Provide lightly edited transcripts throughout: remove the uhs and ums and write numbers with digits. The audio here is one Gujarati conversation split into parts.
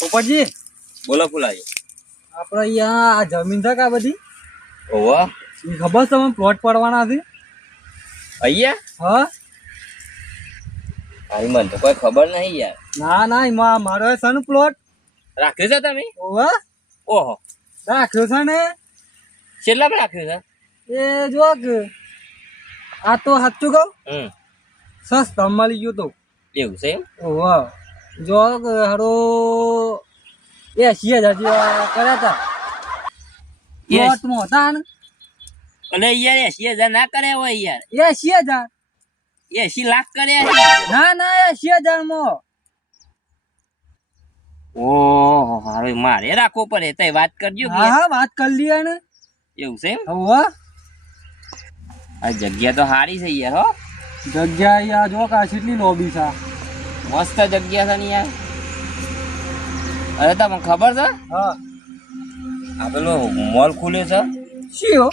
પોપટજી બોલો ફુલાજી. આપણે અહીંયા આ જમીન છે કા બધી ઓવા ઈ ખબર છે તમને પ્લોટ પડવાના છે અહીંયા હા હારી મને તો કોઈ ખબર નહીં યાર. ના ના એમાં મારો છે ને પ્લોટ રાખ્યું છે તમે? ઓહો ઓહો રાખ્યો છે ને કેટલામાં રાખ્યું છે? એ જો કે આ તો સાચું કહું સસ્તા મળી ગયો તો એવું છે એમ? ઓહો જો કે હારો 80,000 જેવા કર્યા હતા પ્લોટમાં હતા ને અને યાર 80,000 ના કરે હોય યાર. 80,000 80 લાખ કર્યા. ના ના 80,000 માં ઓહો હારું મારે રાખવો પડે તો વાત કરજો. હા હા વાત કરી લઈએ ને એવું છે એમ? ઓહો આ જગ્યા તો સારી છે યાર. હો જગ્યા યાર જો કે કેટલી લોબી છે મસ્ત જગ્યા છે ને યાર. અરે તમને ખબર છે હા આ પેલો મોલ ખુલ્યો છે શિયો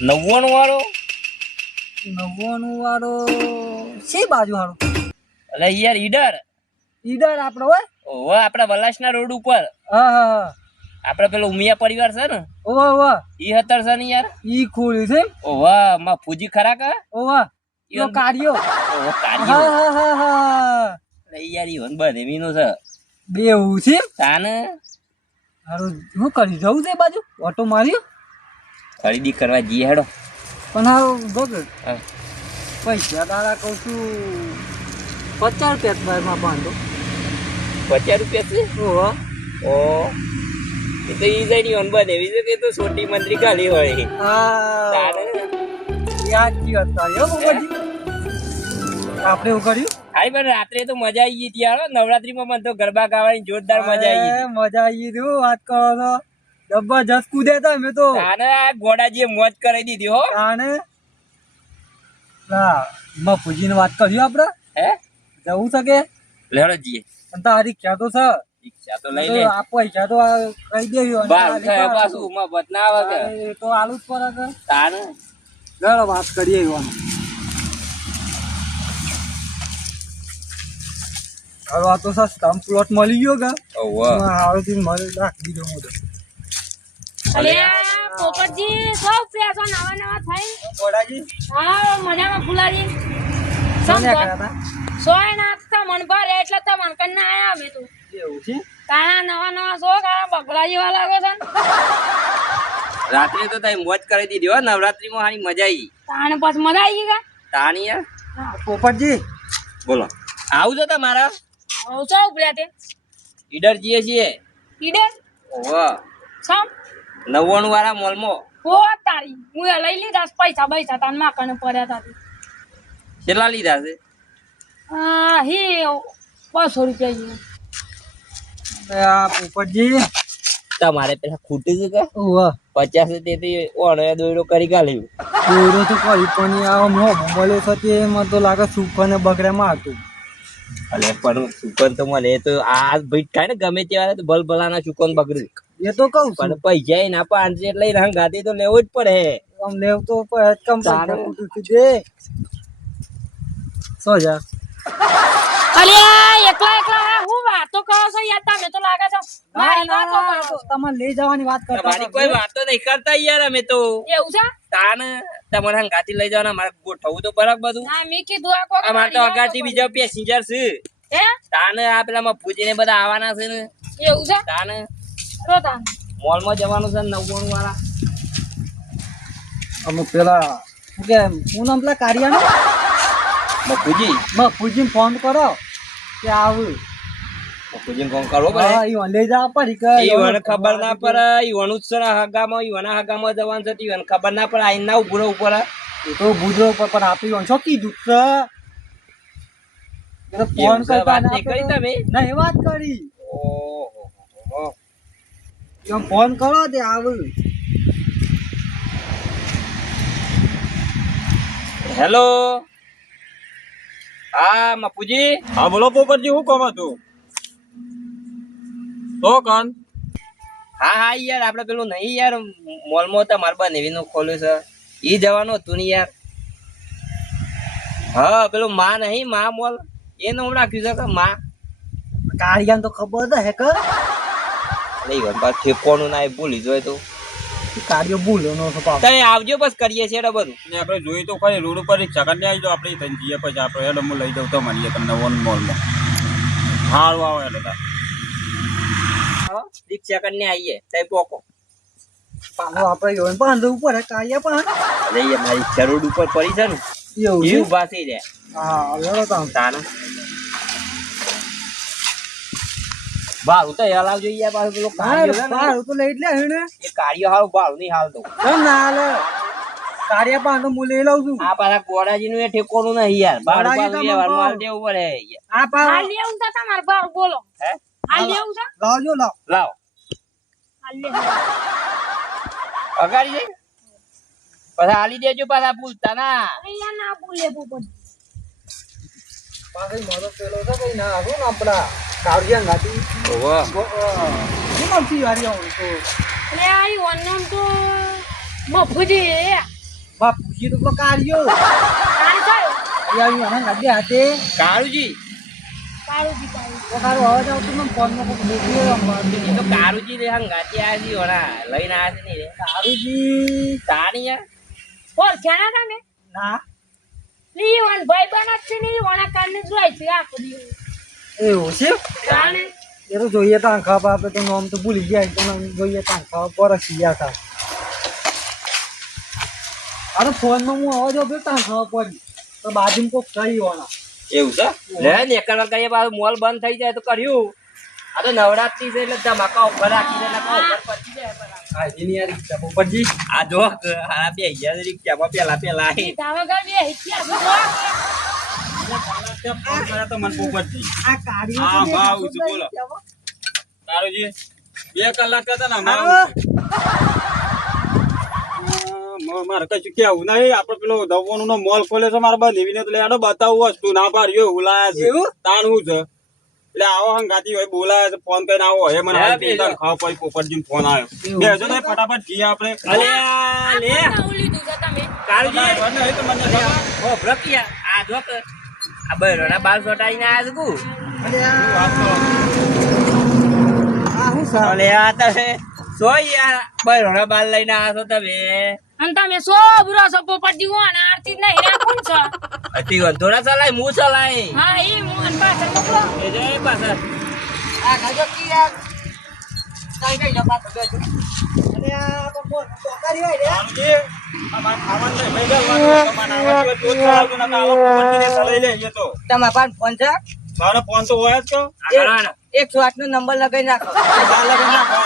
99 વાળો? 99 વાળો શી બાજુ હારો એટલે યાર ઈડર ઈડર આપણો હોય ઓહો આપડા વલાસના રોડ ઉપર હા હા હા આપડે પેલો ઉમિયા પરિવાર છે ને ઓહો ઓહો ઈ હતર છે ને યાર. ઈ ખોલ્યું છે ઓહો માં ફૂજી ખરા કા? ઓહો યો કાર્યો ઓહો હા કાઢ્યો. હા હા હા એટલે યાર ઈ વન બધે મીનું છે બેવું છે તાને હારું શું કરી જવું છે એ બાજુ ઓટો માર્યો ખરીદી કરવા જઈએ હેડો. પણ હારું બગ હા. પૈસા તારા કહું છું 50 રૂપિયા માં બાંધો 50 રૂપિયા છે? ઓહો ઓ એ તો ઈ જાય ની વન બધે એવી છે કે તો છોટી મંત્રી ખાલી હોય હા તાને યાદ કી હતા યો બધી આપણે એવું કર્યું હાઈ પણ રાત્રે તો મજા આવી ગઈ હતી યાર. નવરાત્રીમાં મને તો ગરબા ગાવાની જોરદાર મજા આવી ગઈ. મજા આવી ગઈ વાત કરો તો જબરજસ્ત કૂદે હતા અમે તો તાને આ ગોડાજીએ મોજ કરાવી દીધી હો. તાણે ના મફુજીને વાત કર્યું આપણે હે જવું છે કે લેડો જઈએ. અને તારી ખ્યા તો છે રિક્ષા તો લઈ લે. આ પૈસા તો કહી દેવું બાર થાય પાછું માં બદના આવે કે એ તો આલુ જ પડે કે તાને ચાલો વાત કરીએ હવે આ તો સસ્તા પ્લોટ મળી ગયો કે ઓહો હાવથી મળી રાખી દીધો હું તો અલ્યા પોપટજી સૌ પેસો નવા નવા થઈ ગોડાજી હા મજામાં ફુલાજી કોને કર્યા હતા સોય નાખતા મન પર એટલે તો મન કન ના આયા અમે તો એવું છે તારા નવા નવા સો કારા બગલા જેવા લાગે છે રાત્રે તો તઈ મોજ કરી દીધી હો. નવરાત્રીમાં હારી મજા આવી. તાને પછી મજા આવી ગઈ તાની યાર પોપટજી બોલો આવું છો તમારા આવ છો ઉપડ્યા તે ઈડર જઈએ છીએ. ઈડર ઓહો સમ 99 વાળા મોલમાં ઓ તારી હું એ લઈ લીધા છે પૈસા તાન માં કને પડ્યા તા કેટલા લીધા છે? હા હી 500 રૂપિયા આ પોપટજી તમારે પેલા ખૂટે છે કે ઓહ 50 તેથી ઓણે દોયડો કરી ગાલ્યું. દોરો તો કોઈ પણ આ મળ્યો છે તે મને તો લાગે સુપર ને બગડામાં હતું અલે પણ સુકન તો મને તો આ ભીટ ખાય ને ગમે તેવા તો ભલભલાના સુકન બગડ્યું. એ તો કહું પણ છું પૈસા ના 500 એટલે રંગ ગાતી તો લેવો જ પડે. આમ લેવ તો કોઈ કમ તારે. દે 100,000 અલ્યા એકલા હું વાતો કરો છો યાર તમે તો લાગે છે મારી વાતો કરો છો તમે લઈ જવાની વાત કરતા તમારી કોઈ વાતો નહીં કરતા યાર અમે તો. એવું છે તાન તમારે ગાતી લઈ જવાના મારે ગોઠવું તો બરાબર બધું. ના મી કીધું આ કોક અમારે તો અગાડી બીજા પેસેન્જર છે. હે તાને આ પેલા પૂજીને બધા આવવાના છે ને એવું છે તાને તો તાન મોલમાં જવાનું છે 99 વાળા. અમે પેલા શું કે હું નામ પેલા કારિયાનો મફુજી મફુજીને ફોન કરો કે આવું મફુજીને ફોન કરવો પડે. હા ઈ લઈ જવા પડી કે ઈવન ખબર ના પડે. ઈવનું જ છે ને હગામાં ઈવના હગામાં જવાનું છે. ઈવન ખબર ના પડે. આઈને ના ઉભો ઉપર એ તો ગુજરો ઉપર પણ આપી છો કીધું છે ફોન કરતા વાત નહીં કરી તમે? નહીં વાત કરી ઓહો એમ ફોન કરો તે આવું હેલો હા મફુજી. હા બોલો પોપટજી હું કહો તું તો કન હા હા યાર આપડે પેલું નહીં યાર મોલમાં તો મારા બા નેવીનું ખોલ્યું છે ઈ જવાનું હતું ને યાર. હા પેલું માં નહીં માં મોલ એ નામ રાખ્યું છે કે માં કાળિયાને તો ખબર છે હે કે લઈ ગયો પાછું ઠેકોનું ના એ ભૂલી જોય તો કાળિયો ભૂલો નો છે પાછો. તમે આવજો બસ કરીએ છીએ એટલે બધું ને આપણે જોઈ તો ખરી રોડ ઉપર રિક્ષા કરીને આવી જાઓ આપણે ત્યાં જઈએ પછી આપણે હેડો હું લઈ જાઉં તો મળીએ તમને વન મોલમાં સારું આવે એટલે તાર. રિક્ષા કરીને આવીએ તઈ પોકો પાછો આપણે યોન પણ ઉપર હે કાળિયા પણ અરે એ મારી રિક્ષા રોડ ઉપર પડી છે ને એવું એ છે. ઉભા થઈ રહ્યા હા હવે તો તાનું ભાડું તો હલાવ જોઈએ પાછું પેલો કાળિયો છે ને, બાર તો લઈ જ લે ને એ કાળિયો હારું ભાડું નહીં હાલતું કેમ ના હાલે કાળિયા પણ તો હું લઈ લઉં છું. આ પાછા કોડાજી નું એ ઠેકોનું નહીં યાર ભાડું કોડાજી પાછું તો વ્યવહારમાં મને હાલ દેવું પડે યાર. આ પા આ લેવું છે તમારે બાર બોલો હે આ લેવું છે લાવજો લાવ લાવ આ લે અગાડી જઈ પાછા હાલી દેજો પાછા પૂછતા ના અરે યાર ના બોલે પોપટ પાછો મારો પેલો છે કઈ ના આવું ને આપડા કાળિયા ગાતી ઓહો શું નામ છે યાર આવું તો અરે આ ઈવન નામ તો મફુજી બાપ પૂછી તો પેલો કાળિયો કાણ થયો અહીંયા આના ગાડી હાથે કાળુજી કાળુજી કાળુજી તો તારો અવાજ આવતો ને ફોનમાં કોક મોકલ્યો અમારે એ તો કાળુજી રે હંગાતી આવ્યા છે ઓના લઈને આવ્યા છે ને રે કાળુજી તાણી યાર બોલ ક્યાં ના તમે ના લીવન ભાઈ બના છે ને ઈવના કારણે જ રહી છે આખો દિવસ એવું છે કારણે એ તો જોઈએ તો આંખા આપે તો નામ તો ભૂલી ગયા તો નામ જોઈએ તો આંખા પર ગયા હતા અરે ફોનમાં હું અવાજ આવ્યો તો આંખા પડી તો બાજુમાં કોક કહી હોના એવું છે લે ને એકવાર કરીએ પાછું મોલ બંધ થઈ જાય તો કર્યું આ તો નવરાત્રી છે એટલે ધમાકા ઉપર રાખી દે એટલે ઉપર પતી જાય પેલા. હા એની યાર ઈચ્છા પોપટજી આ જો આ 2000 રિક્ષામાં પેલા દાવા ગાડી હેચ્યા તો મને પોપટજી આ કાળિયો હા, તો ભાવ દેખાતો છે, બોલો. નહીં. તારુજી 2 કલાક હતા ને હા. મારે કશું કેવું નહીં આપડે પેલો દવાનો નો મોલ ખોલે છે મારા બા લેવીને તો લેડો બતાવું વસ્તુ ના પાડ્યો એવું લાયા છે એવું? તાણ હું છે એટલે આવો હંગાતી હોય બોલાય છે ફોન કરીને આવો હે મને હા, હાલ બેજો. તાણ ખાવા પછી પોપટજી ફોન આવ્યો એવું. બેજો ને ફટાફટ જઈએ આપણે અલે લે લીધું છે તમે કાળજી નહીં તો મને ખબર. ઓ ભ્રકિયા આ જો કે આ બૈરોના બાલ સોટાઈને આયા છે કુ અરે આ હું સારું અલે આ તમે સો યાર બૈરોના બાલ લઈને આયા છો તમે અને તમે સો બુરો છો પોપટજી હો ને આરતી જ નહીં રાખું છો અતિ વંધોરા ચલાય હું ચલાય હા એ મોહન પાસે મોકલો એ જો એ પાછળ આ ગાજો કી યાર કઈ જપા તો બેજો અરે આ તો પોકારી હોય રે તારુજી, આ મારે ખાવાનું નહીં. ભાઈ ગલવાનું. તમારે આવવાનું હોય તો જ ખાવાનું. નકર આવો પોપટજીને સલાઈ લઈએ તો. તમારા પાસે ફોન છે મારો ફોન તો હોય જ કહો. આ કરવાનો 108 નો નંબર લગાઈ નાખો આ લગન ના કહો.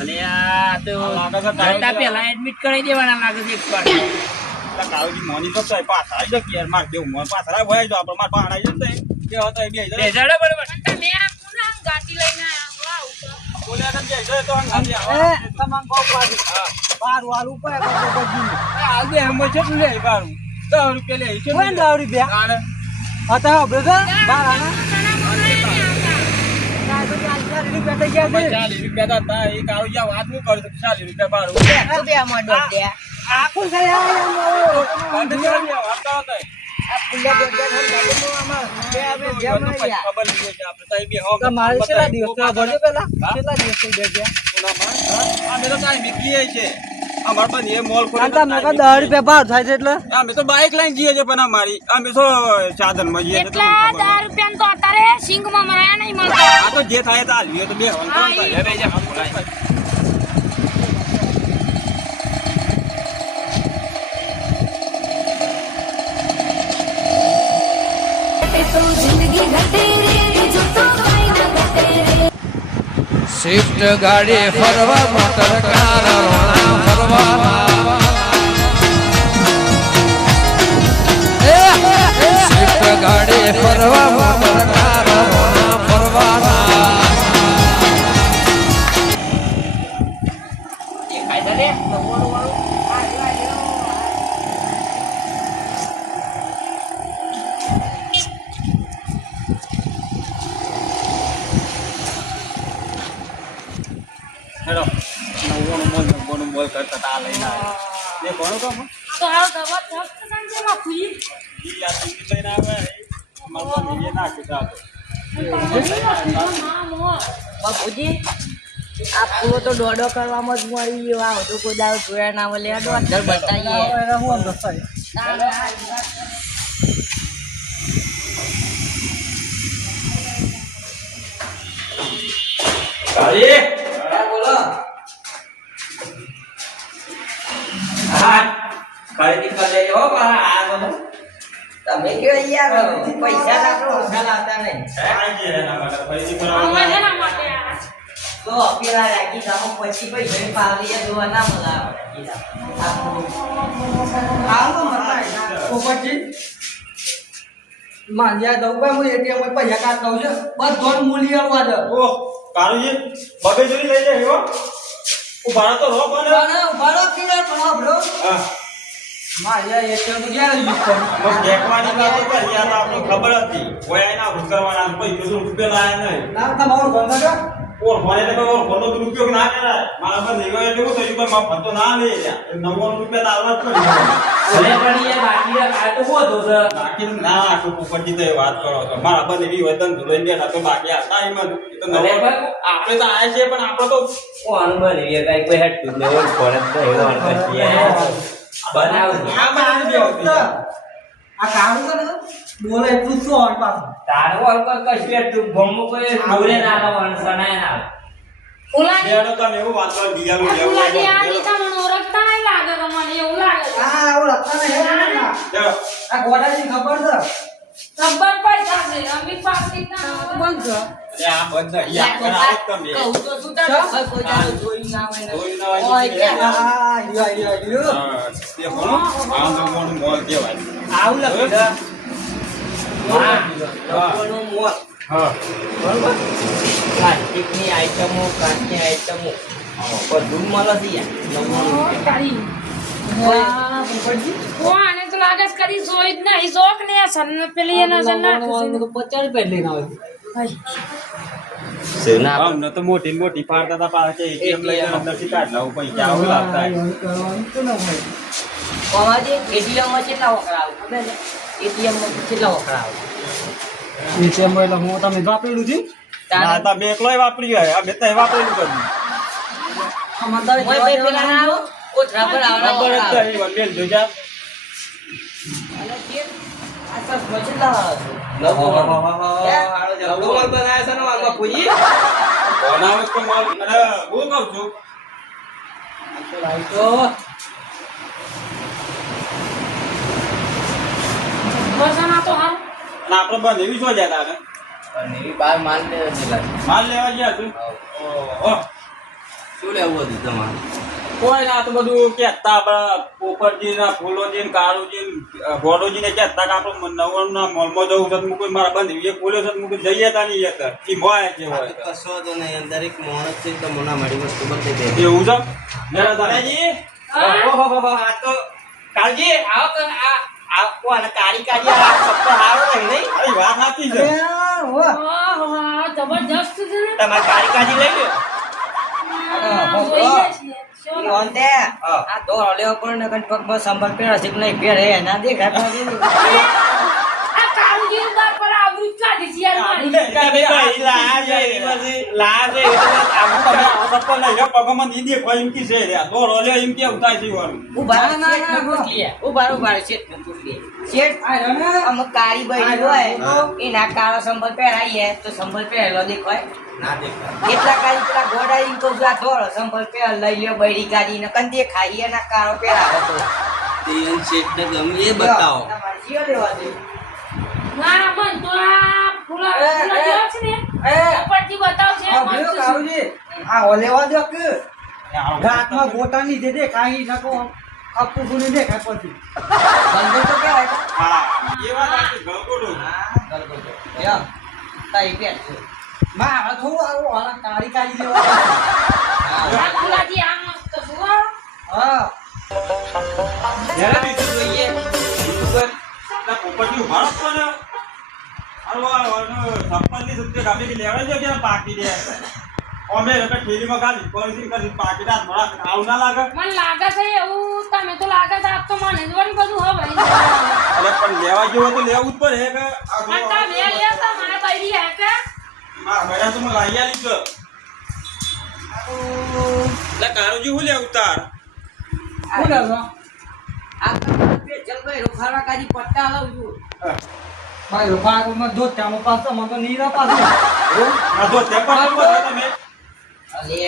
અલે આ તો લાગે છે તારું જતા પેલા એડમિટ કરી દેવાના લાગે છે એકવાર એટલે કાળુજી મોની તો સાહેબ પાછા આવી જાય કે યાર મારે કેવું મોન પાછા આવે હોય જો આપણે મારે પાછા આવી જાય ને કે હતા એ બે જાય બેસાડો બરોબર અને તમે આ પુના ગાડી લઈને આવો આવું છો બોલ્યા કે બે જાય તો હંગાતી એ આવે તમામ ગો પાડી બાર વાળું પડે પોપટજી આ બે હમ છે તું લે બારું 10 રૂપિયા લે છે કોણ લાવડી બે તારે હતા બ્રધર બાર આના તણા મોકલાય ને આવતા તો 40 રૂપિયા થઈ ગયા છે 40 રૂપિયા હતા એ કાળુજી આ વાત હું કરું તો 40 રૂપિયા બારું આખું છે આ વાત કરો તો ખબર નહીં છે આપણે તો એ બે હો મારે કેટલા દિવસ ભરજો પેલા કેટલા દિવસ થઈ ગયા અમે તો કાંઈ વીકલીએ છે અમાર પણ એ મોલ ખોલે કાંતા મેં 10 રૂપિયા ભાવ થાય છે એટલે અમે તો બાઈક લઈને જઈએ છે પણ અમારી અમે તો સાધન માં જઈએ છે તો એટલા ખબર 10 રૂપિયા તો અત્યારે સિંગમાં માયા નહીં મળતા આ તો જે થાય તો હાલીએ તો બે હા, ઈ. બે જા બોલાય શિફ્ટ ગાડી ફરવા મોટર કાર રોણા ફરવા શિફ્ટ ગાડી ફરવા મોટર કાર રોણા ફરવા એ કાયદા લે નવવાનું વાળું હેડો નવ્વાણું મોલ કરતા તા લઈને આવ્યા એ કોણ કામ તો હાલ દવા જસ્ટ સંજે માં ફૂલી ઈ આ ટીવી લઈને આવે અમાર તો નીચે નાખી તા તો બાપુજી આ પૂરો તો દોડો કરવામાં જ મળી ગયો આ તો કોઈ દાવ જોયા ના મળે આ અંદર બતાવીએ બોલો હા ખરીદી કરી લેજો હો મારા આ બધું તમે કયો યાર પૈસા લાગો ઓછા લાવતા નહીં તો પેલા રાખી જાઓ પછી પૈસા પાવલી જોવા ના મળે પોપટજી માંજ્યા દઉં ભાઈ હું એટીએમ માં પૈસા કાઢ દઉં છું બધો મૂલી આવવા દે ઓહ કાળુજી બબે જોડી લઈ જાય હો ઉભારો તો રો કોને ઉભારો કિલર પણ બ્રો હા માંજ્યા એટીએમ તો ગયા યુઝ કરું બસ દેખવાની વાતો કરી યાર આપણે ખબર હતી કોઈ આના ભૂત કરવાના કોઈ કશું રૂપિયા લાયા નહીં નામ તમારું ગંગા જો ઓર ફોન એટલે કોઈ ફોન નો દુરુપયોગ ના કરાય મારા પર લેવા એટલે હું થયું કોઈ માં ફતો ના લે યાર 99 રૂપિયા તો આવવા જ પડી ભલે પણ યાર બાકી આ તો બોધો છે બાકી ના આખું પોપટજી તો એ વાત કરો છો મારા પર એવી વતન ધોઈને બેઠા તો બાકી હતા એમાં તો ભલે પણ આપણે તો આયા છે પણ આપણે તો કોણ બની કઈ કોઈ હેડ ને ઓર ફોરત તો એવો અણકતી બનાવ આ બનાવી દેવો આ કાળું છે ને બોલે એટલું શું હોય પાછું તારો અલ્પ કશું એટલું ગમો કોઈ દોરે ના લાવવાનું સણાય ના ફુલાજી દેડો તમે એવું વાત કરો દિયાલો ફુલાજી આ નીતા મને ઓળખતા નહીં લાગે તો મને એવું લાગે છે. હા આવું લખતા નહીં દેડો આ ગોડાજી ખબર છે રબર પૈસા છે અમિત પાસે બંધ છે અરે આ બંધ યાર કરાવો તમે કહું તો શું તારે કોઈ દાડો જોઈ ના હોય ને જોઈ ના હોય ઓય તો ક્યાં? હા યો હા તે બોલો આમ તો મોનું મોલ કહેવાય આવું લખી દે હા લોકોનો મોત હા બરોબર પ્લાસ્ટિકની આઈટમો કાચની આઈટમો બધું મળે છે યાર તારી વાહ પોપટજી ઓ આને તો લાગે છે કદી જોઈ જ નહીં શોખ ને આ સન પેલી એના સન ના 50 રૂપિયા લઈને આવે સેના આમ ન તો મોટી ને મોટી પાડતા હતા પાછે એટીએમ લઈને અંદરથી કાઢ લાવું પૈસા આવું લાગતા કોવાજી એટીએમ માં કેટલા વકરાવ ખબર છે એટીએમ માં કેટલા વકરાવ એટીએમ માં એટલે હું તમે વાપરેલું છે ના તા બે એકલોય વાપરી ગયા આ બે તો વાપરેલું કર્યું અમાર ઓય બે પેલા ના આવો કોથરા પર આવડા બરાબર જ વકરાવ થઈ વંદેલ જોજા અને તે આ તો કેટલા બનાવે તો માલ અરે હું કહું છું બસના તો હાલ ના આપણે બંધ એવી શું જતા ને એવી બાર માલ ને માલ લેવા ગયા તું ઓહો શું લેવું હતું તમારે કોઈ ના તો બધું કહેતા આપણા પોપટજી ના ફૂલોજી ને કાળુજી ને ગોડોજી ને કહેતા કે આપણે નવન ના મોલમાં જવું છે તો કોઈ મારા બંધ એ ખોલ્યો છે તો મુકું જઈએ તા નહીં યતા ઈ મોય કે હોય કશો તો નહીં દરેક માણસ છે તો મોના મારી વસ્તુ બતાવી દે એવું છે જરા દાદાજી ઓહો આ તો કાલજી આવો તો આ કોણ કાળી કાળી આ સપ્પો હારો નહીં અરે વાત સાચી છે ઓહો જબરજસ્ત છે ને તમારે કાળી કાળી લઈ લો જોઈ જાય છે ચલો ઓનતે આ તો લેવો પણ નકન પગમાં સંભાળ પેરા છે નહીં પેરે ના દેખાય પાછી આ કામગીર બાર પર આવૃત કાઢી છે યાર મારી ઉભા છે શેઠ આમ કાળી બળી હોય એના કાળો સંભાળ પહેરાઈએ તો સંભાળ પહેરેલો દેખાય ના દેખાય એટલા કાળી પેલા ઘોડા ઈમ તો આ ધોળો સંભાળ પહેર લઈ લ્યો બળી કાઢી ને કંદે ખાઈ એના કાળો પહેરાવો તો તેન શેઠ ને ગમે એ બતાવો તમારે જીઓ લેવા દે ના મન તો આ ફૂલા ફૂલા જેવા છે ને ઉપરથી બતાવશે મસ્ત છે. કાળુજી આ ઓલેવા દો કે ગાંઠમાં ગોટા ની જે દેખાય નાખો આપું સુની દેખાય પછી ગલગોટો તો કહેવાય તો યા તાઈ પેટ માં આ થોડું આવું હાલા કાળી કાળી જેવા આ ફૂલાજી આ મસ્ત છે હો. હા મને લાગે છે એવું તમે તો લાગે છે આપ તો મને જ વળી બધું હવે પણ લેવા જેવો તો લેવું જ પડે કે આ જો આ તમે લે તો મને બૈરી હે કે મારા બૈરા તો મને લાઈ આલી છે લે કારુજી હું લે ઉતાર શું લેવો આ તો જલભાઈ રોખાવા કાજી પટ્ટા લાવું છું ભાઈ રૂપામાં દૂધ ચામો પાસ મને તો નીરા પાસ આ જો તે પણ તમે અલે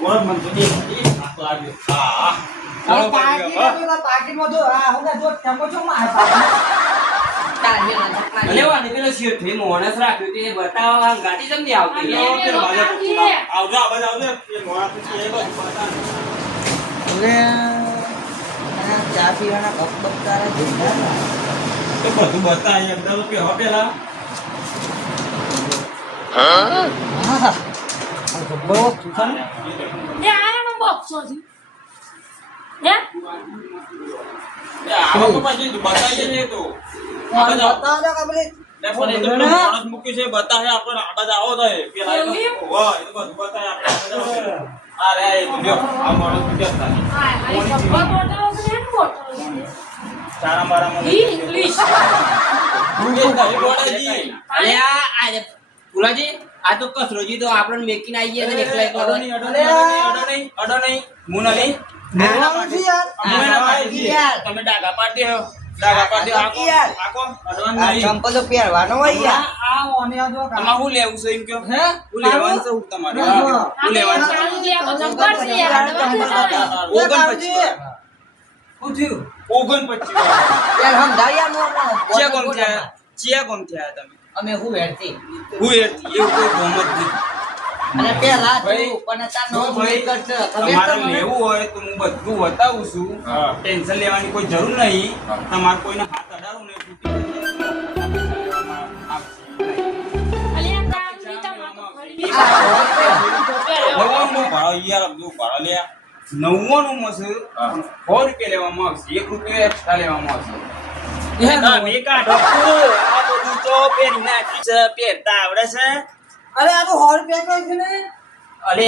બોલ મન તો દે આ તો આવ્યો હા ચાલો પાકીમાં તો આ હું દૂધ ચામો છો માં તારે ના લેવાની પેલો શેઠે મોણસ રાખ્યું તે બતાવવા ગાડી જમ ની આવતી આવજો આ બાજુ આવજો એ મોણા પછી એ બાજુ પાછા હવે ચા પીવાના કપ કપ તારા જોતા તો બધું બતાય અંદર રૂપિયા હો પેલા બહુ સુસાન એ આનો બોક્સો છે હે આવો તો પછી બતાઈએ ને તો આ બાજુ આવો. બતાવો તો કબરે લે ફોન એ તો પેલો માણસ મૂક્યું છે બતાવે આપણે આ બાજુ આવો તો એ પેલા એ તો વાહ એ તો બધું બતાય આપણે આ રે એ તો જો આ માણસ મૂક્યો હતા આ સબ્બા બોટલો છે ને બોટલો છે ચારા મારામાં ઈ ઇંગ્લિશ અલે આ પુલાજી આ તો કસરોજી તો આપણને મેકીને આવી ગયા ને એકલા એકલા અડો નહીં મુનાલી બોલવાનું છે યાર તમે ડાગા પાડી દે ડાગા પાડી આકો યાર. આકો અડવાનું આ નહીં ચંપલ તો પહેરવાનો હોય યાર આ ઓને આ જો તમારે શું લેવું છે એમ કયો હે શું લેવાનું છે હું તમારે હા. શું લેવાનું છે ચાલુ જે આ તો જબ્બર છે યાર ઓગણપચીસ શું થયું 29 યાર હમ દાયા ચિયા ગોમ થયા ચિયા ગોમ થયા તમે અમે હું હેડતી હું એથી એવું કોઈ ગોમ જ નહીં અને પેલા ભાઈ, તું પણ તાર જો નો ભાઈ, કરશે તમારે લેવું હોય તો હું બધું બતાવું છું ટેન્શન લેવાની કોઈ જરૂર નહીં તમારે કોઈને હાથ અડાડવું નહીં અલ્યા કામની તમારો ફરી નવ્વાણું ભાડો યાર જો ભાડો લે 99 માં છે 100 રૂપિયા લેવામાં આવશે 1 રૂપિયા એક્સ્ટ્રા લેવામાં આવશે તમે કાઢો આ બધું તો પહેરી નાખી છે પહેરતા આવડે છે અરે આ તો 100 રૂપિયા કહે છે ને અલે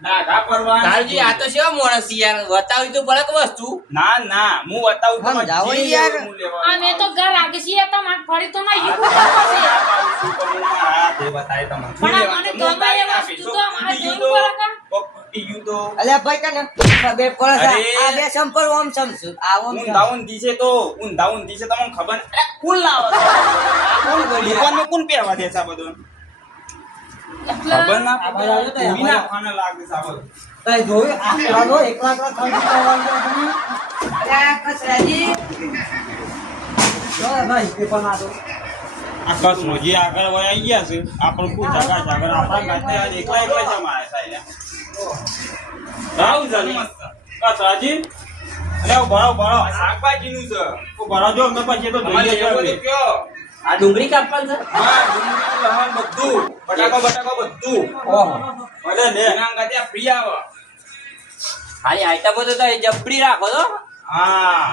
ડાઘા પરવાના કાળજી આ તો સેવા મોણસ યાર બતાવી તો પડે કે વસ્તુ ના ના હું બતાવું હા, તમારે જાઓ જે યાર. લેવું હું લેવાનું. અમે તો ઘર આગે છીએ તમાર ફરી તો ના ઈ શું કરું મારા હાથે બતાય તમને. શું પણ લેવાનું? મને હું ગમે એ ઉતારી વસ્તુ નાખીશ. તો અમારે તૂટી જોવું ગયું પડે તો, કોક તૂટી ગયું તો. અલ્યા ભાઈ કને ખબર પડે અરે. છે આ બે સંપલ ઓમ સમસુ આ ઓમ ઊંધાઉંધી છે તો ઊંધાઉંધી છે તમને ખબર નહીં. અરે, કોણ લાવો છો? આ કોણ ગળી? દુકાનમાં કોણ પહેરવા દે છે આ બધું? ખબર ના આ ભાઈ આવ્યો તો ધોઈ યાર. નાખવાના લાગે છે આ બધું. તઈ જોયું આ પેલા જો એકલા એકલા ખાલી કરવાનું તમે અલ્યા કસરાજી જો ભાઈ એ પણ આ તો આ કસરો જે આગળ વહી આવી ગયા છે આપણે કોઈ જગા જગા આપણા ગાતે આજ એકલા એકલા જ અમારે સાહેબ રાવ જાલી મસ્ત કસરાજી અરે ઉભા ઉભા શાકભાજીનું છે ઉભા જો અમે પછી તો જોઈએ છે કયો આ ડુંગળી કાપવાનું છે હા ડુંગળી લહણ બધું બટાકો બધું ઓહો અરે લે એના ગાતે ફ્રી આવે ખાલી આઈટમો તો તમે જબરી રાખો તો હા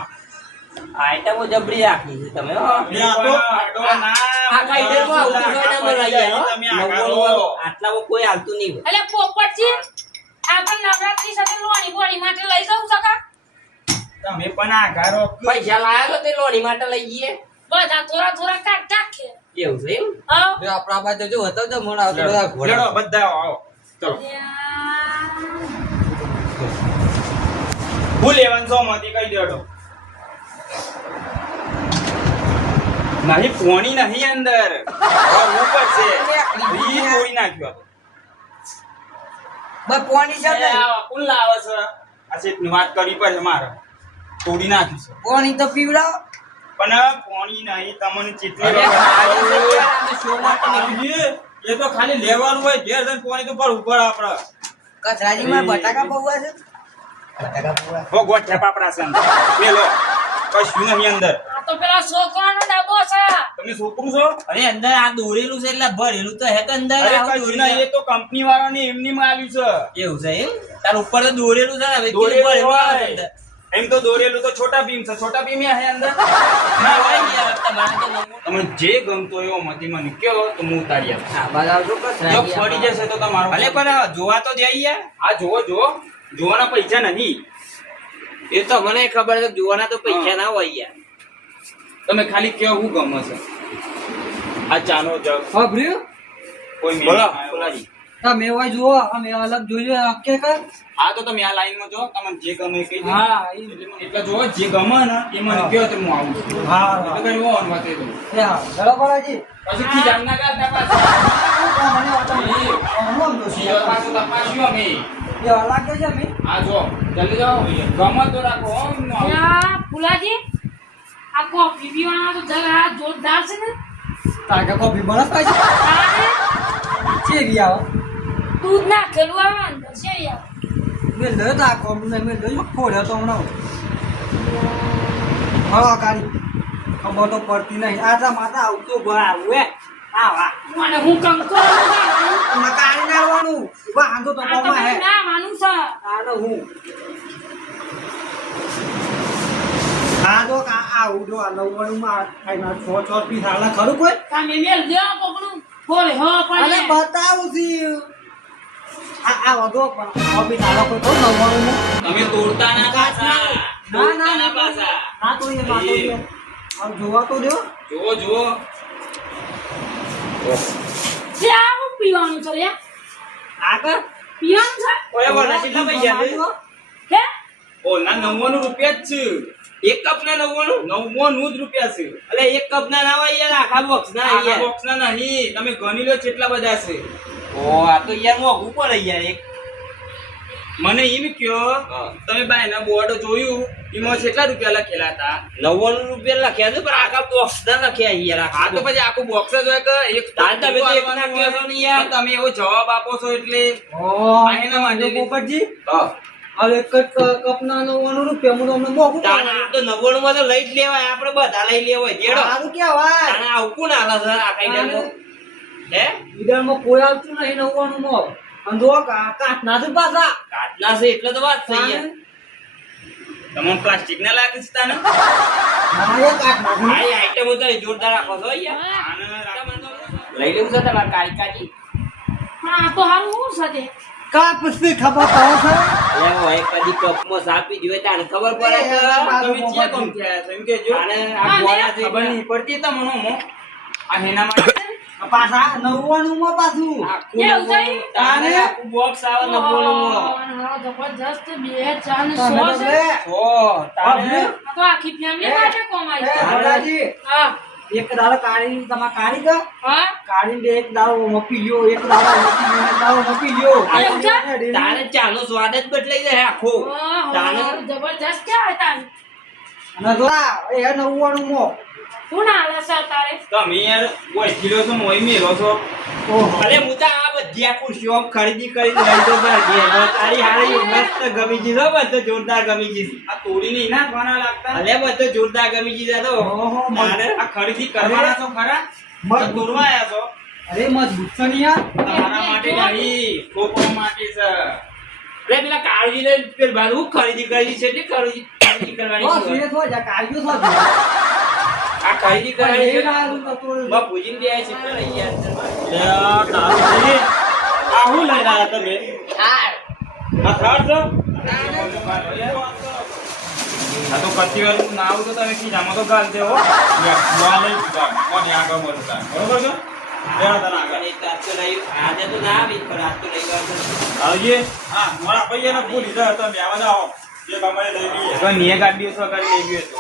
આઈટમો જબરી રાખી છે તમે હો. ફ્રી આપો આખા ઈડરમાં આવું તો નંબર લઈ જાય હો. તમે આગળ નવ્વાણું વાળો. આટલામાં કોઈ હાલતું નહીં હોય. અલ્યા પોપટજી આપણ નવરાત્રી સાથે લોણી બોણી માટે લઈ જાઉં સકા તમે પણ આગળ પૈસા લાયા તો તે લોણી માટે લઈ જઈએ બધા થોડા થોડા કાઢ નાખે એવું છે એમ હા જો આપણા બાજુ જો હતો તો મોણા આવતો બધા ઘોડા લેડો બધા આવો ચલો હું લેવાનું છો માંથી કઈ દેડો નહીં પોણી નહીં અંદર ઉપર છે ઈ તોડી નાખ્યો બસ પોણી છે ને કોણ લાવે છે આ શેઠની વાત કરી પડે મારે તોડી નાખી છે પોણી તો પીવડાવો પણ પોણી નહીં તમને ચીટલી અરે ખાલી છે યાર, આ શો માટે નહીં. એ તો ખાલી લેવાનું હોય ઘેર જઈને પોણી તો પર ઉપર આપડે કસરાજી માં બટાકા પૌવા છે બટાકા પૌવા હો ગોઠે પાપડા છે અંદર. લે લો કશું નહીં અંદર આ તો પેલા છોકરાનો ડબ્બો છે તમે છોકરું છો અરે અંદર આ દોરેલું છે એટલે ભરેલું તો હે તો અંદર અરે આવું કશું દોરેલું નહીં, એ તો કંપની વાળાને એમની માં આલ્યું છે એવું છે એમ તાર ઉપર તો દોરેલું છે ને હવે દોરેલું ભરેલું આવે હોય. અંદર. એમ તો દોરેલું તો છોટા ભીમ છે છોટા ભીમ હે અંદર ના હોય ને યાર, તમારે તો નમો- તમને જે ગમતો એવો મતી મને કયો તો હું ઉતારી આપું હા બરાબર જો કસરાજી પડી જશે તો તમારો ભલે પણ જોવા તો જઈએ આ જુઓ જુઓ જોવાના પૈસા નહીં એ તો મને ખબર છે જોવાના તો પૈસા ના હોય યાર તમે ખાલી કયો હું ગમે છે આ ચાનો જગ સાંભળ્યું? કોઈ બોલો. બોલાજી તમે એવા જુઓ અમે અલગ જોઈએ કે હા તો તમે આ લાઈનમાં જો તમને જે ગમે એ કહી દો. હા એટલે જો જે ગમે ને એ મને કહો તો હું આવું છું હા એટલે કઈ હું વાત એ તો ચલો બાલાજી પછી થી જામના કરતા પાછા પાછું તપાસ્યું અમે અલગ છે અમે હા જો જલ્દી જાઓ ગમે તો રાખો હો, હું આવું. યા, ફુલાજી આ કોફી પીવાનો તો જરા જોરદાર છે ને તાકે કોફી બરફ થાય છે તારે ચેવી આવે દૂધ નાખેલું આવે અંદર છે યાર મેં લે તા કોમ ને મેં લે ખોડ્યો તો હમણાં હા ગાડી ખબર તો પડતી નહીં આટલા માથા આવતો આવું હે આવા મને હું કંકો મકાડી નાખવાનું વાંધો તો પામાં હે ના માનું છે આનો હું આ તો આવું જો આ નવવાનું માં ખાઈના 6 પીસ હાલા ખરું કોઈ તમે મેલ દેવા પકડું બોલે હો અને પડે બતાવું છું આ વધો પણ ઓબી હાલા કોઈ તો નવવાનું માં તમે તોડતા ના પાછા ના ના તોડતા ના પાછા ના તો એ માતો છે આમ જોવા તો દો જુઓ જુઓ જે આવું પીવાનું છે યાર આગળ પીવાનું છે ઓય બોલા કેટલા પૈસા છે હે ઓ ના 99 રૂપિયા જ છે એક કપ ના 99 જ રૂપિયા છે એટલે એક કપ ના ના હોય યાર આખા બોક્સ ના આખા બોક્સ ના નહીં તમે ગણી લો કેટલા બધા છે ઓ આ તો યાર મોઘું પડે યાર એક મને એમ કયો તમે બાય ના બોર્ડ જોયું એમાં કેટલા રૂપિયા લખેલા હતા 99 રૂપિયા લખ્યા છે પણ આખા બોક્સ ના લખ્યા યાર હા તો પછી આખું બોક્સ જ હોય કે એક તાર તમે તો એક આપવાનું નાખ્યો હોય. છો ને યાર. તમે એવો જવાબ આપો છો એટલે ઓ આ એના માટે પોપટજી હા હવે એક જ કપના 99 રૂપિયા હું તમને મોકું તાણા આ તો 99 માં તો લઈ જ લેવાય આપણે બધા લઈ લેવાય જેડો સારું કેવાય તાણા આવું કોણ આલે છે આ કઈ તાણે. હે ઈડરમાં કોઈ આવતું નહીં 99 માં અને જો કાટના છે પાછા કાટના છે એટલે તો વાત થઈ યાર તમને પ્લાસ્ટિક ના લાગે છે તાને મારે કાટના છે. આ આઈટમ તો જોરદાર રાખો છો યાર આને લઈ લેવું છે તમારે કારિકાજી હા તો હારું હું છે તે કાટ પછી ખબર પડે છે લે હોય કદી કપમાં સાપી જોઈએ તાને ખબર પડે કે તમે જે કોમ થયા છો એમ કે જો તાણે આ ગોળા છે ખબર નહીં પડતી તમને મો આ હેના માટે પાછા 99 માં પાછું આખું એવું નવું થાય? તાણે આખું બોક્સ આવે 99 માં ઓહો, જબરજસ્ત 2 4 ને તમે 100 તો છે લે. તાને આ તો આખી ફેમિલી માટે કોમાઈ એ ભોલાજી, હા એક દાડો કાઢી તમારે કાઢી દો હા કાઢીને એક દાડો મપી લ્યો એક દાડો મપી લ્યો એક દાડો મપી લ્યો એવું છે? તાણે ચાનો સ્વાદ જ બદલાઈ જાય આખો તાણે ઓહો, જબરજસ્ત ક્યાં હતા અને જો એ 99 માં કોણ આલે છે તારે તમે યાર કોઈ કિલો છો મોઈ મેલો છો ઓહો અરે હું તો આ બધી આખું શોપ ખરીદી કરી લઈ તો તારી હારી મસ્ત ગમી ગઈ છે બધો જોરદાર ગમી ગઈ છે આ તોડીને ઇના કોના લાગતા અલે બધો જોરદાર ગમી ગઈ છે તો ઓહો, તારે આ ખરીદી કરવાના છો ખરા મત તોડવા આયા છો અરે મજબૂત છે ને યાર તારા માટે નહીં છોકરો માટે છે અરે પેલા કાળજી ને પેલ બાદ હું ખરીદી કરી છે એટલે ખરીદી કરવાની ઓ છે સિરિયસ હો જા કાઢ્યો છો આ ખરીદી કરવાની એ છે ના હું તો તોડ બાપુજી બે છે પેલા યાર આ હું લઈ રહ્યા તમે આ આ થાળ છો આ તો કચ્છી વાર ના આવું તો તમે ખીજામાં તો ગાલ દેવો લઈ કોને આગળ મળતા બરોબર છે લેવા તને આગળ એક આજ તો નહીં આજે તો ના આવી પણ આજ તો નહીં ગયો આવજે હા મારા પૈયાને ભૂલી જાય તમે આવા જાઓ જે તમારે લઈ લઈએ તો નિયે ગાડીઓ છો કરી લઈ ગયો તો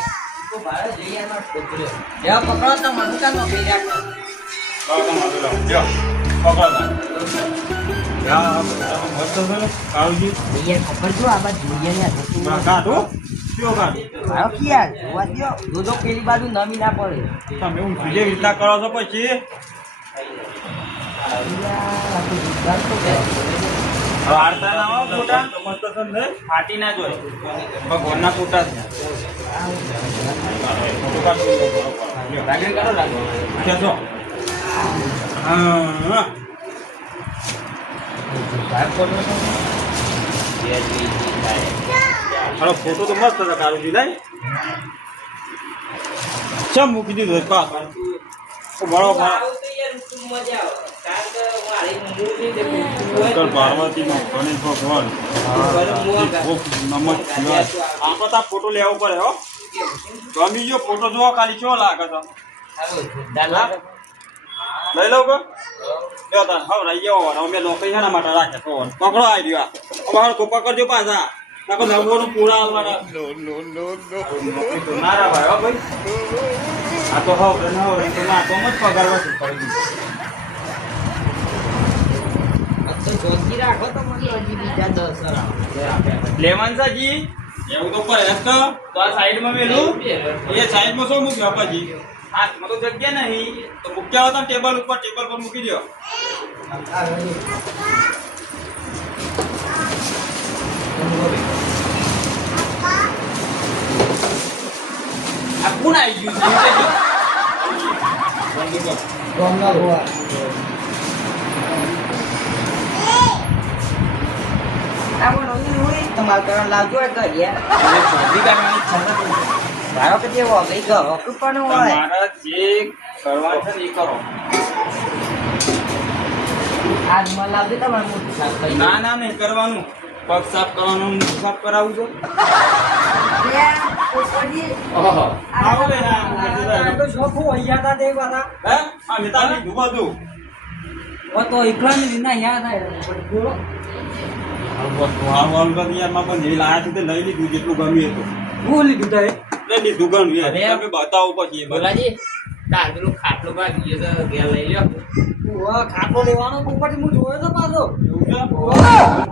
તો બહાર જઈ આનો છોકરો યા પકડો તો મનકા નો બે જા બાવ તમારે લો જો પકડો યા મસ્ત છે આવજી ભૈયા ખબર જો આ બાજુ જોઈએ ને ના કાઢો કયો કાઢો આવો ક્યાં જોવા દ્યો દોદો પેલી બાજુ નમી ના પડે તમે હું બીજે રીતના કરો છો પછી વાર્તા ના આવો ફોટા મસ્ત છે ને ફાટી ના જોય ભગવાનના ફોટા છે લાગણી કરો લાગો કેસો હા હાલો ફોટો તો મસ્ત હતા કારુજી લાઈ ચમ મૂકી દીધો પાસ બળો આવું તો યાર ખૂબ મજા આવે કારણ કે મારી મૂળ ની શંકર પાર્વતી નો ગણેશ ભગવાન નમક શિવાય આપણે તો આ ફોટો લેવો પડે હો ગમી ગયો ફોટો જોવો ખાલી કેવો લાગે છે હારું, જોરદાર લાગે. લઈ લઉં કે લ્યો તાર હવે રહી ગયો અમે નોકરી શેના માટે રાખે તો પકડો આવી રહ્યો અમારે તો પકડજો પાછા નકર નવોનું પૂરા આવવાના મારા ભાઈ હો ભાઈ આ તો હવે ન હવે તો ના તો મત પગાર વસૂલ કરી દીધું તો જોતી રાખો તો મને હજી બીજા 10 આવે. લેવાનસાજી એવું તો પર તો આ સાઈડમાં મેલું એ સાઈડમાં શું મૂક્યું અપાજી હાથમાં તો જગ્યા નહીં તો મૂક્યા હતા ટેબલ પર મૂકી દો આ કોણ આવી ગયું છે ગોમના ભુવા. આમાં નવું હોય તમારે કરવા લાવજો હોય કરીએ. ધારો કે જે વગઈ ગયો પણ હોય તમારા જે કરવાનું છે ને એ કરો આજ મને લાવજો તમારે મોટું સાફ કરી ના ના નહીં કરવાનું પગ સાફ કરવાનું મુખ સાફ કરાવું છો ઓહો આવો લે આ તો શોખ હોય યાદ તે બધા. હે આ મિતાલી ડૂબા દઉં ઓ તો એકલા ની ના યાદ આવે પણ બોલો. હારું યારમાં પણ જે લાયા છે તે લઈ લીધું જેટલું ગમ્યું હતું ભૂલી દીધા એ. લઈ લીધું ગમ્યું યાર તમે બતાવો પછી એ બધું. બોલાજી તાર પેલું ખાટલું બાકી છે ઘેર લઈ લ્યો. ઓવા ખાટલો લેવાનો પોપટ હું જોયો તો પાછો. એવું છે?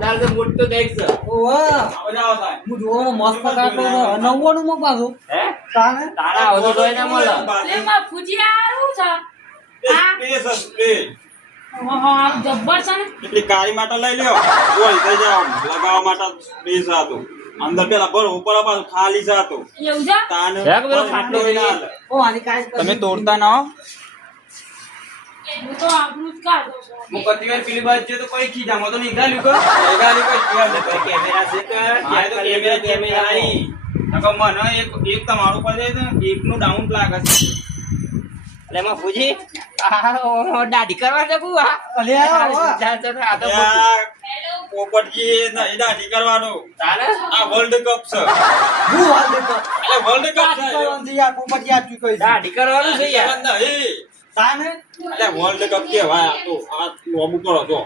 તાર તો મોટો દેખ છે. ઓવા આ બધા આવો થાય. હું જોયો મસ્ત ખાટલો છે. 99 માં પાછો. હે તાને તારા આવો તો જોઈ ના મળે. લે માં ભુજિયા આવું છે. સ્પ્રે ઓહો, આ જબ્બર છે ને. એટલી કાળી માટે લઈ લ્યો ગોળ થઈ જાવ લગાવવા માટે સ્પ્રે સાતું અંદર પેલા ભરો ઉપર પાછું ખાલી સાતું એવું છે? તાને જરાક બધો ખાટલો જોઈએ. ઓ આની કાઈ તમે તોડતા ના હો હું તો આપણું જ કાઢો છું. હું કતી વાર પેલી બાજુ છે તો કોઈ ખીજામાં તો નીકળ્યું કે કેમેરા છે કે ત્યાં તો કેમેરા નહીં નકર મને એક તમારું પર છે એકનું ડાઉન લાગે છે એટલે એમાં ફૂજી દાઢી કરવા જવું આ અલે આ તો ત્યાં પોપટજી નહીં દાઢી કરવાનું તારે આ વર્લ્ડ કપ છે હું હાલ દેતો. એટલે વર્લ્ડ કપ છે કરવાનું યાર પોપટ યાદ ચૂક્યો છે. દાઢી કરવાનું છે યાર. નહીં તાને એટલે વર્લ્ડ કપ કેવાય આ તો આ લોબુ કરો છો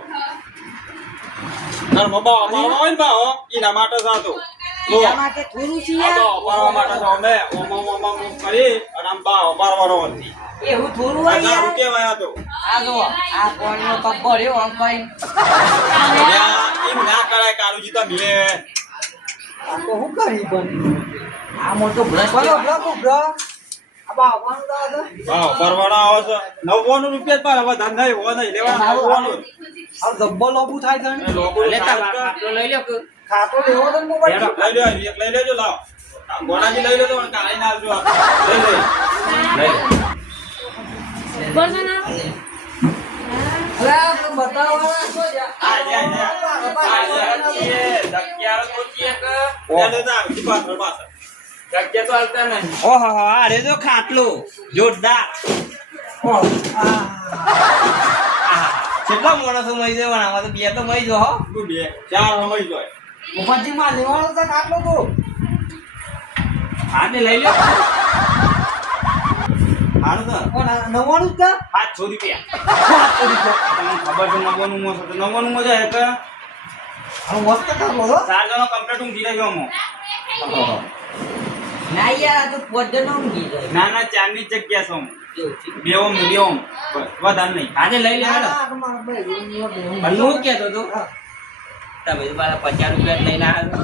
તાર બાબા અમારો હોય ને બાઓ એના માટે સાતો એના માટે થોડું છે યાર. અમારા માટે તો અમે ઓમ કરી અને આમ બાઓ મારવાનો હતી એવું થોડું આ હોય દારૂ યાર. કેવાય આ તો આ જો આ કોણનો કપ ભર્યો આમ કઈ એમ ના કરાય કારુજી તમે આ તો હું કરી પણ આ મોટો બ્રશ બોલો બ્રો બ્રો આ બાવાનું દાદા ભાવ ભરવાના આવે છે 90 રૂપિયા પર હવે ધંધા એવો નહીં લેવાના 90 આ જબ્બર લોબુ થાય છે ને. લોકો એટલે ખાટલો લઈ લો કે ખાતો લેવો તો મોબાઈલ લઈ લો એક લઈ લેજો લાવ ગોળાજી લઈ લો તો કાળી ના આવજો લઈ લે જબ્બર છે ને? અરે આ તો બતાવવાના છો યાર. આ જગ્યા તો ચેક એને તો આવી પાછળ પાછળ જગ્યા તો હાલતા નહીં ઓહો અરે તો ખાટલો જોરદાર. કેટલા માણસો મરી જવાના આમાં તો બે તો મરી જો હો. તું બે ચાર સમય જોય મોબાઈલ માં લેવાનો છે ખાટલો તો આને લઈ લો. હારું તો પણ 99 જ છે. 500 રૂપિયા તમને ખબર છે 90 માં છે તો 90 માં જાય કે આ મસ્ત ખાટલો છો. 4 જણો કમ્પ્લીટ ઊંઘી રહ્યો હું ના યાર આ તો પોજનો ઊંઘી જાય. ના ના ચારની જગ્યા છું બે ઓમ વધારે નહીં આજે લઈ લે હેડો. આ તમારો ભાઈ પણ હું કહેતો તો તમે તો પાછા 50 રૂપિયા લઈને આવ્યો.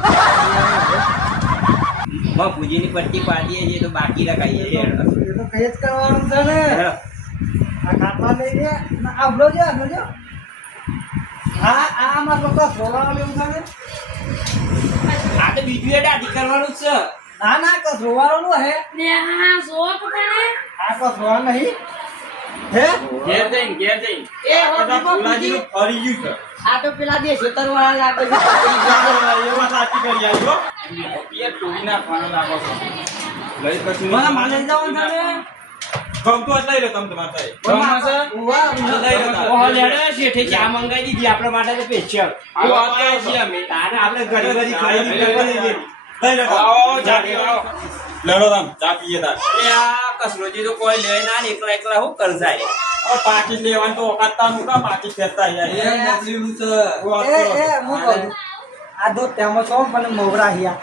પૂજીની પટ્ટી પાડીએ છીએ તો બાકી રખાઈએ છીએ. એ તો કઈ જ કરવાનું છે ને. હેડો. આ ખાટલા લઈ લે ના આવલો છે આવલો છે. આ માં લોકો સોલાવા લેવું છે ને. આ તો બીજું એ દાઢી કરવાનું જ છે. ના ના કો સોવાનું હે. લે આ શોખ પડે. આ કો સોવા નહીં હે. ઘેર જઈને એ બધા ફૂલાજીનું ફરી ગયું છે આ તો પેલા જે ખેતરવાળા લાગે છે. એમાં સાચી કરી આવ્યો પિયર ટોરી નાખવાનો લાગો છો લઈ પછી મને માને જવાનું છે ને. ગમતું જ લઈ લો તમે તમારે ઉવા ઓહો લેડો શેઠે ચા મંગાઈ દીધી આપણા માટે તો સ્પેશિયલ. આવો આવો છીએ અમે તારે આપણે ઘરે ઘરે લઈ લો જાગી આવો લડો તમ ચા પીએ તાર એટલે આ કસરોજી તો કોઈ લે ના ને એકલા એકલા શું કરશે હવે પાકીટ લેવાનું તો ઓકાતતાનું કા પાકીટ ફેરતા યાર એ હું કહું છું. આ દૂધ તેમાં છો પણ મોવરા હિયા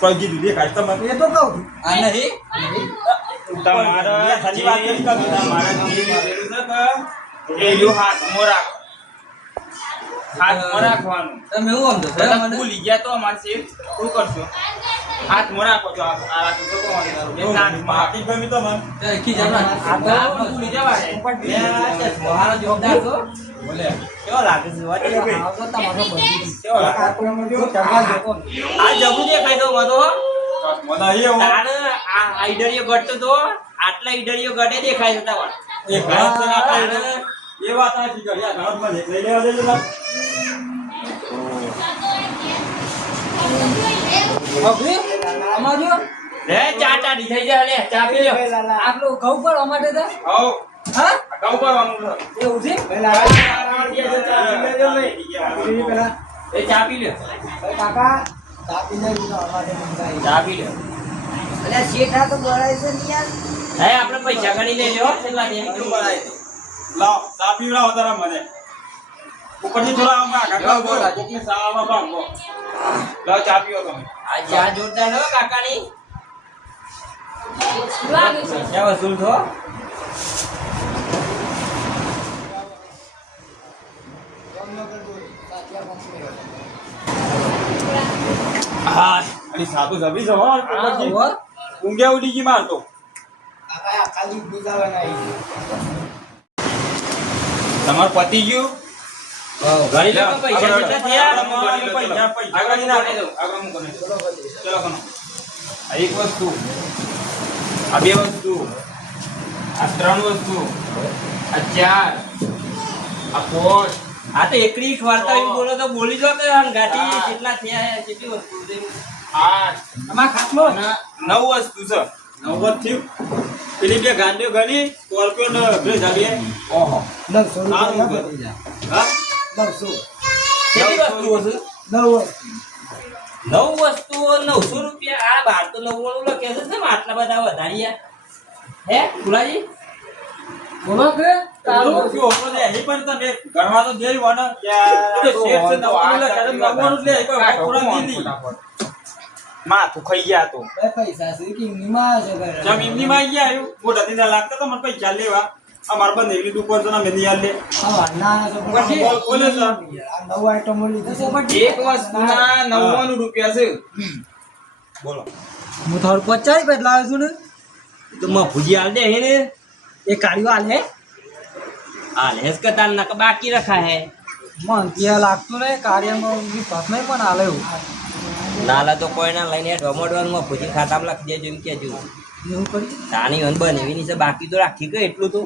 સળગી દીધી ખાય તમને એ તો કહું છું. આ નહીં તમારે સાચી વાત કરી કે તમારે જે લીધેલું છે કે એ યો હાથમાં રાખ હાથમાં રાખવાનું તમે એવું સમજો છો? બધા ભૂલી ગયા તો અમારે છે શું કરશો હાથમાં રાખો છો આ રાખી તો કોણ પાકીટ ગમી તો મને આ તો ભૂલી જવાય મહારાજ જોરદાર છો. કેવો લાગે છે વાત આવો તો તમારો બધી કેવો લાગે આ તો જો ચંગા જોકો આ જબુ દેખાય તો મતો મને એ તાર આ આઈડરિયો ગટતો તો આટલા ઈડરિયો ગટે દેખાય છે તમાર એ ઘાસ તો ના ખાય એ વાત સાચી કરી યાર ઘરમાં લઈ લેવા દેજો ના હવે અમારો લે ચા ટાડી થઈ જાય લે ચા પી લો આટલું ઘઉં પર અમારે તો આવો હા કાઉ કરવાનું છે એવું છે પેલા એ ચા પી લો કાકા તાપી જાય તો અમારે મંગાઈ ચા પી લો એટલે શેઠા તો બોલાય છે ને યાર હે આપણે પૈસા ગણી લેજો કેટલા છે કેટલું બોલાય લાવ ચા પીવડાવો તારા મને ઉપરથી થોડા આમ કાકા બોલા કોકને સાવા બાંધો લાવ ચા પીવો તમે આ ચા જોરદાર હો કાકાની લાગે છે પૈસા વસૂલ થો હા અને સાતો જબી જવો ઊંઘ્યા ઉડી ગઈ મારતો કાકા ખાલી બીજાવા નહીં તમાર પતિ ગયું ગણી લો કે પૈસા કેટલા થયા આગળ ના આગળ હું કરી ચલો કનો આ એક વસ્તુ આ બે વસ્તુ આ ત્રણ વસ્તુ આ ચાર આ પાંચ આ તો એકડી વાર્તા એમ બોલો તો બોલી જો કે ગાડી કેટલા થયા હે કેટલી વસ્તુ છે આઠ અમાર ખાટલો અને નવ વસ્તુ છે નવ જ થયું પેલી બે ગાડીઓ ગણી સ્કોર્પિયો ને બે જાડીએ ઓહો 900 રૂપિયા પડી જાય હા 900 કેટલી વસ્તુઓ છે 9 વસ્તુઓ 900 રૂપિયા આ બાર તો 99 લખે છે કેમ આટલા બધા વધાર્યા હે ફુલાજી બોલો કે તારું ઓછો ને એ પણ તમે ઘરમાં તો દેઈ વાને તો શેર છે નવાનું લે કારણ નવાનું લે કોઈ પૂરા દીધી માથું ખાઈ ગયા તો બે પૈસા છે કે નિમા છે ઘરે જમ એમની માં ગયા આવ્યું મોટા દિન લાગતા તો મને પૈસા લેવા અમાર બંને એવી દુકાન તો ના મેં યાર લે હા ના તો પછી બોલે છે આ નવ આઈટમ લીધી છે એક વસ્તુના 99 રૂપિયા છે બોલો હું થોડું 50 રૂપિયા લાવ્યો છું ને તો મફુજી આલ દે હે ને એ કાળીઓ આલે હાલ હેસ કતાન નક બાકી રખા હે મન ત્યાં લાગતું ને કાર્યમાં વિશ્વાસ નહીં પણ આલે એવું નાલા તો કોઈ ના લઈને રમડવાનું મફુજી ખાતામાં લખી દેજો એમ કેજો એવું કરી તાની વન બનેવી ની છે બાકી તો રાખી ગઈ એટલું તો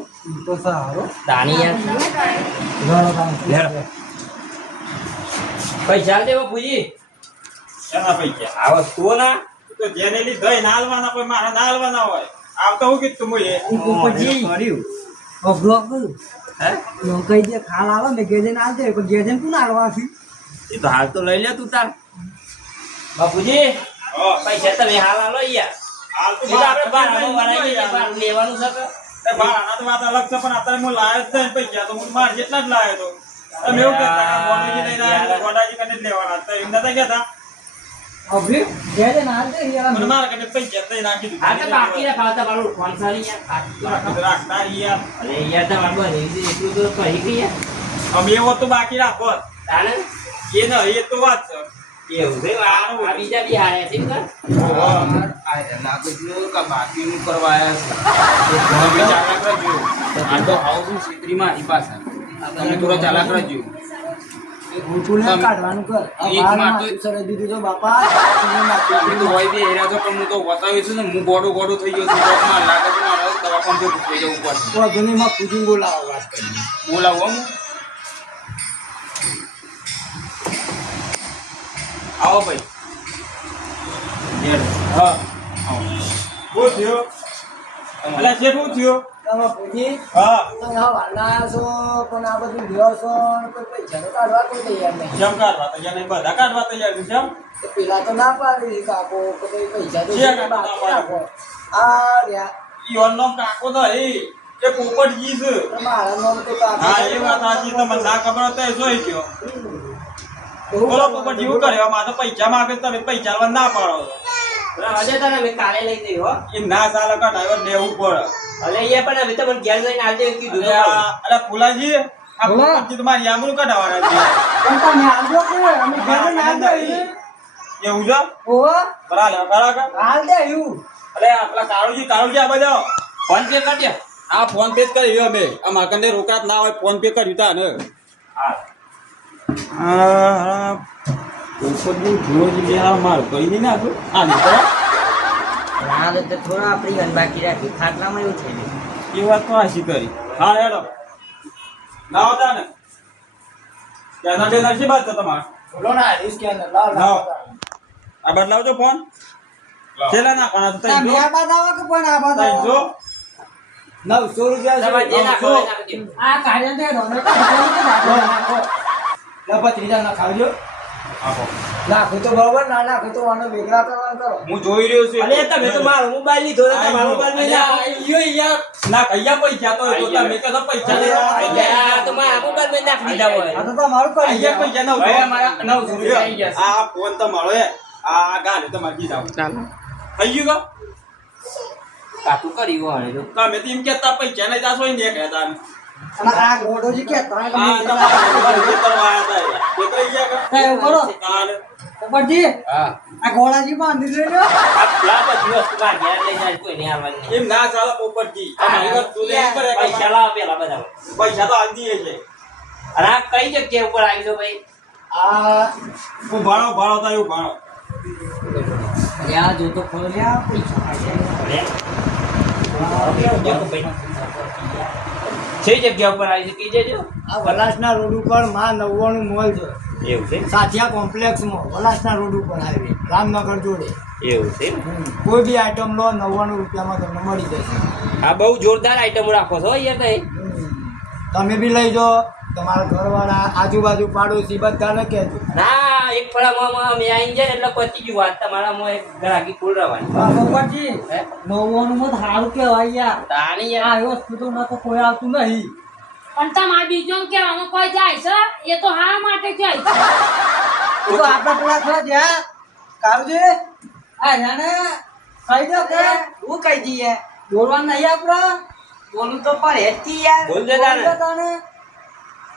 તો સારો તાની યાર ઘણો કામ લેડો. પૈસા આલ દે મફુજી એના પૈસા આ વસ્તુઓ ના તો જેને લીધા ના હાલવાના કોઈ મારા ના હાલવાના હોય આવતો હું કીધું મુએ પછી અઘરો કરું હે યો કઈ દે ખાલ આવે ને ગેજે ના આલજે પણ ગેજે કોણ આલવાથી એ તો હાલ તો લઈ લે તું તાર બાપુજી હા પૈસા તમે હાલ આલો યાર હાલ તો એ તો આપણે બારામાં વરાઈ જઈએ, બાર લેવાનું છે કે? એ બારાના તો વાત અલગ છે પણ અત્યારે હું લાયો જ નહીં પૈસા તો હું માર જેટલા જ લાયો તો તમે એવું કહેતા કે ગોડાજી લઈને આવ્યા ગોડાજી કને જ લેવાના તો એમ નતા કહેતા અભી ગેજે ના આલજે મને યાર મારા કને પૈસા દઈ નાખી દીધું આ તો બાકી રખાવ તમારું ફોન સારી યાર બાકી તો રખાવ. રાખતા યાર અરે યાર તમારે બનેવી છે એટલું તો કહી ગઈ યાર અમે એવો તો બાકી રાખો તાને એ ન એ તો વાત છે એવું છે આ બીજા બી હારે છે એમ કર ભૂલને કાઢવાનું કર એક આ માં તો- સરે દીધું તો બાપા તમે નાખી હું તો હોય બી હેરા છો પણ હું તો બતાવ્યું છું ને હું ગોડો થઈ ગયો છું ડોકમાં લાગે છે મારે દવાખાને તો થઈ જવું પડશે તો ધનીમાં પૂજી બોલાવો વાત કરી બોલાવો હું આવો ભાઈ હા બોલ થયો એટલે શેઠ શું થયું? તમે પૂછી હા તમે હા વાળા છો પણ આ બધું લ્યો છો ને કોઈ પૈસા તો કાઢવા કોઈ તૈયાર નહીં જેમ કાઢવા તૈયાર નહીં, બધા કાઢવા તૈયાર છે જેમ. તો પેલા તો ના પાડી કાકો કે ભાઈ પૈસા તો છે છે, કાકો બાકી ના રાખો. આ રહ્યા ઈ ઓનનો કાકો તો એ પોપટજી છે. મારા નામ તો કાકો હા એ વાત સાચી, તમને ના ખબર હોય તો એ જોઈ ગયો. એવું બોલો કાકો પોપટજી શું કર્યો? મારે તો પૈસા માંગે છે, તમે પૈસા આલવા ના પાડો છો. હજે તને મેં કાલે લઈ જઈ હો. એ ના ચાલે કાં ડ્રાઈવર લેવું પડે. અલે એ પણ હવે તો મને ઘેર જઈને આવજે એમ કીધું તો. અરે ફુલાજી આ બોલો. પોપટજી તમારી આમનું કઢાવાના છે. પણ તમે આવજો કે અમે ઘરે ના જઈએ. એવું છે? ઓહો બરાબર. હાલ દે એવું અરે આપલા કાળુજી આ બાજુ આવો. ફોન પે કરી દે. હા ફોન પે જ કર્યું અમે. આ માકંદે રોકાત ના હોય ફોન પે કર્યું તા ને. હા પોપટજી ધીરોજી બે હાલ માર કઈ નહીં નાખું. આ નીકળો. ના તો થોડા આપણી ગન બાકી રાખી ખાટલામાં એવું થઈ ગયું એ વાત તો હાચી કરી. હા હેડો ના હોતા ને ત્યાં બેના શી વાત છે તમારે? બોલો ના હરીશ કે અંદર લાવ લાવ. લાવ આ બદલાવજો ફોન. છેલ્લા નાખવાના તો તઈ જો. આ બાદ આવો કે પણ આ બાદ તઈ જો. આવો 900 રૂપિયા તમારે જે નાખો એ નાખજો. આ કાર્ય દે રોને નાખો લપત્રીજા ના ખાવજો આપો. નાખો તો બરોબર ના નાખો તો આનો વેગળા કરવાનું કરો હું જોઈ રહ્યો છું. અલે તમે તો મારો મોબાઈલ લીધો ને તમારો મોબાઈલ નહીં નાખો. ના કૈયા પૈસા તો એ તો તમે કહો પૈસા લેવા અલ્યા, તો મારા મોબાઈલ માં નાખી દીધા હોય. આ તો તમારું કરી અહીંયા પૈસા ના ભાઈ અમારા 900 રૂપિયા આવી ગયા છે. આ ફોન તમારો હે આ ગાલે તમારે દીધા થઈ ગયું કાટું કર્યું હોય જો. તમે તો એમ કહેતા પૈસા નહીં જાશો ને કહેતા અને આ ગોડોજી કે આ તમારા ખેતરમાં આયા હતા એ તો ગયા કા? એવું કરો કાલે. ઉપરજી હા. આ ગોળાજી બાંધી લેજો આ પેલા બધી વસ્તુ બહાર ઘેર લઈ જાય કોઈ નહીં આવવાની. એમ ના ચાલે પોપટજી તમારી વાત સુને એમ કરે કે પૈસા લાવો પેલા બધા. પૈસા તો આલી દઈએ છે. અને આ કઈ જગ્યા ઉપર આવી દો ભાઈ? આ હું ભાડો તો એવું ભાડો લ્યા જો તો ખોલ લ્યા પૈસા છે જગ્યા ઉપર આવી છે કઈ જજો. આ વલાસના રોડ ઉપર માં 99 મોલ છે એવું છે સાથિયા કોમ્પ્લેક્સમાં વલાસના રોડ ઉપર હાઈવે રામનગર જોડે એવું છે. કોઈ બી આઈટમ લો 99 રૂપિયામાં તમને મળી જશે આ બહુ જોરદાર આઈટમ રાખો છો યાર તમે. તમે બી લઈ જાઓ તમારા ઘરવાળા આજુબાજુ પાડોશી બધાને કહેજો ના એક ફળામાં અમે આવી જાય એટલે પતી ગયું વાત. તમારામાં એક ગ્રાહકી ફૂલ રહેવાની. બાબાજી હે? 99 માં સારું કહેવાય યાર તાણી યાર. આ વસ્તુ માં તો કોઈ આવતું નહીં પણ તમારે બીજો કહેવામાં કોઈ જાય છે એ તો હા માટે જાય છે. એ તો આપણા પેલા થયા જ્યાં કાવજી આ જાણે કહી દો કે હું કહી દઈએ બોલવાનું નહીં આપણે બોલું તો પણ હેતી યાર બોલ દે તારે. બોલ દે તાને.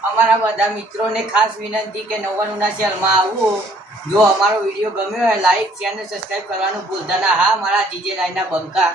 અમારા બધા મિત્રોને ખાસ વિનંતી કે 99 ના સેલમાં આવવું. જો અમારો વિડીયો ગમ્યો હોય લાઈક શેર અને સબસ્ક્રાઇબ કરવાનું ભૂલતા ના. હા મારા જીજે નાઈના બંકા